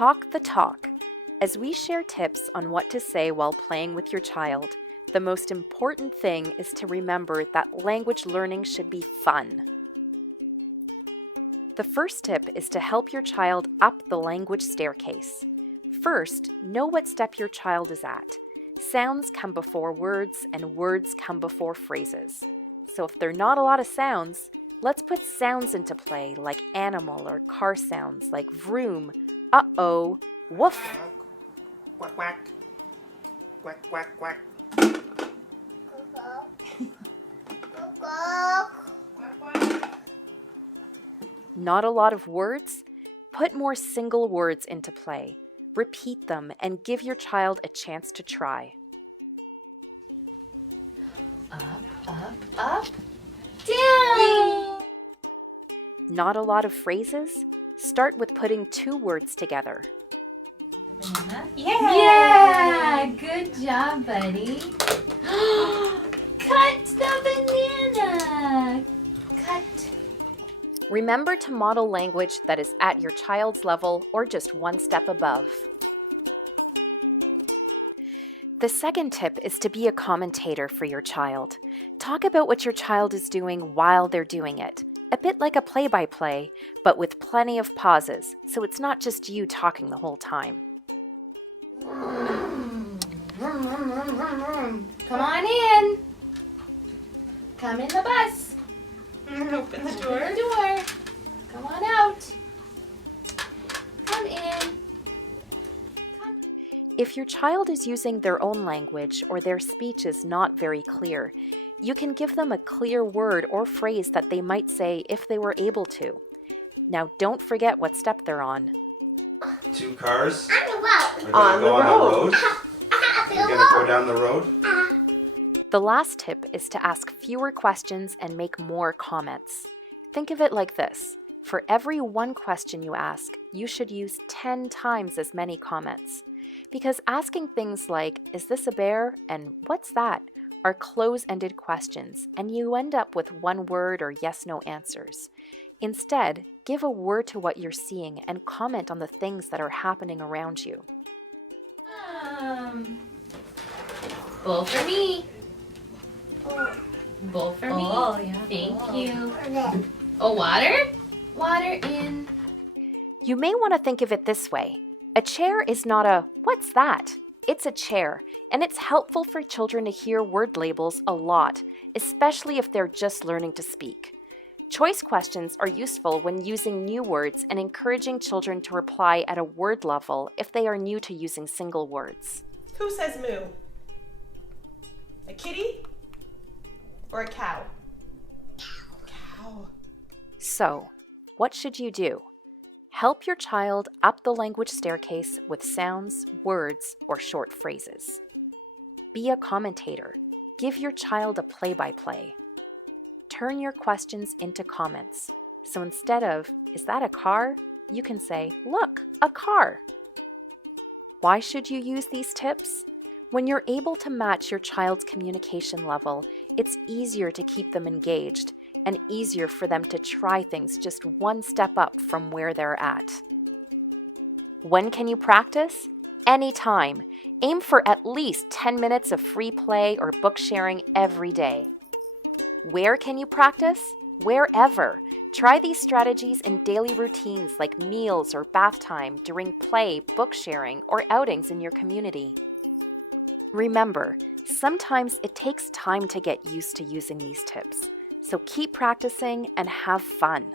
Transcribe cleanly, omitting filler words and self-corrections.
Talk the talk. As we share tips on what to say while playing with your child, the most important thing is to remember that language learning should be fun. The first tip is to help your child up the language staircase. First, know what step your child is at. Sounds come before words, and words come before phrases. So if there are not a lot of sounds, let's put sounds into play like animal or car sounds like vroom, uh-oh, woof. Quack, quack. Quack, quack, quack. Not a lot of words? Put more single words into play. Repeat them and give your child a chance to try. Up, down. Not a lot of phrases? Start with putting 2 words together. Yeah, good job, buddy. Cut the banana. Cut. Remember to model language that is at your child's level or just one step above. The second tip is to be a commentator for your child. Talk about what your child is doing while they're doing it. A bit like a play-by-play, but with plenty of pauses, so it's not just you talking the whole time. Come on in. Come in the bus. Open the door. Come on out. Come in. If your child is using their own language or their speech is not very clear, you can give them a clear word or phrase that they might say if they were able to. Now don't forget what step they're on. 2 cars. We're On gonna go the on road. the road. We're gonna go down the road. The last tip is to ask fewer questions and make more comments. Think of it like this. For every 1 question you ask, you should use 10 times as many comments. Because asking things like, is this a bear? And what's that? Are close-ended questions, and you end up with 1 word or yes-no answers. Instead, give a word to what you're seeing and comment on the things that are happening around you. Bowl for me. Bowl for me. Oh, yeah. Thank you. Oh, water? Water in. You may want to think of it this way. A chair is not a, what's that? It's a chair, and it's helpful for children to hear word labels a lot, especially if they're just learning to speak. Choice questions are useful when using new words and encouraging children to reply at a word level if they are new to using single words. Who says moo? A kitty? Or a cow? Cow. So, what should you do? Help your child up the language staircase with sounds, words, or short phrases. Be a commentator. Give your child a play-by-play. Turn your questions into comments. So instead of, is that a car? You can say, look, a car. Why should you use these tips? When you're able to match your child's communication level, it's easier to keep them engaged and easier for them to try things just 1 step up from where they're at. When can you practice? Anytime. Aim for at least 10 minutes of free play or book sharing every day. Where can you practice? Wherever. Try these strategies in daily routines like meals or bath time, during play, book sharing, or outings in your community. Remember, sometimes it takes time to get used to using these tips, so keep practicing and have fun.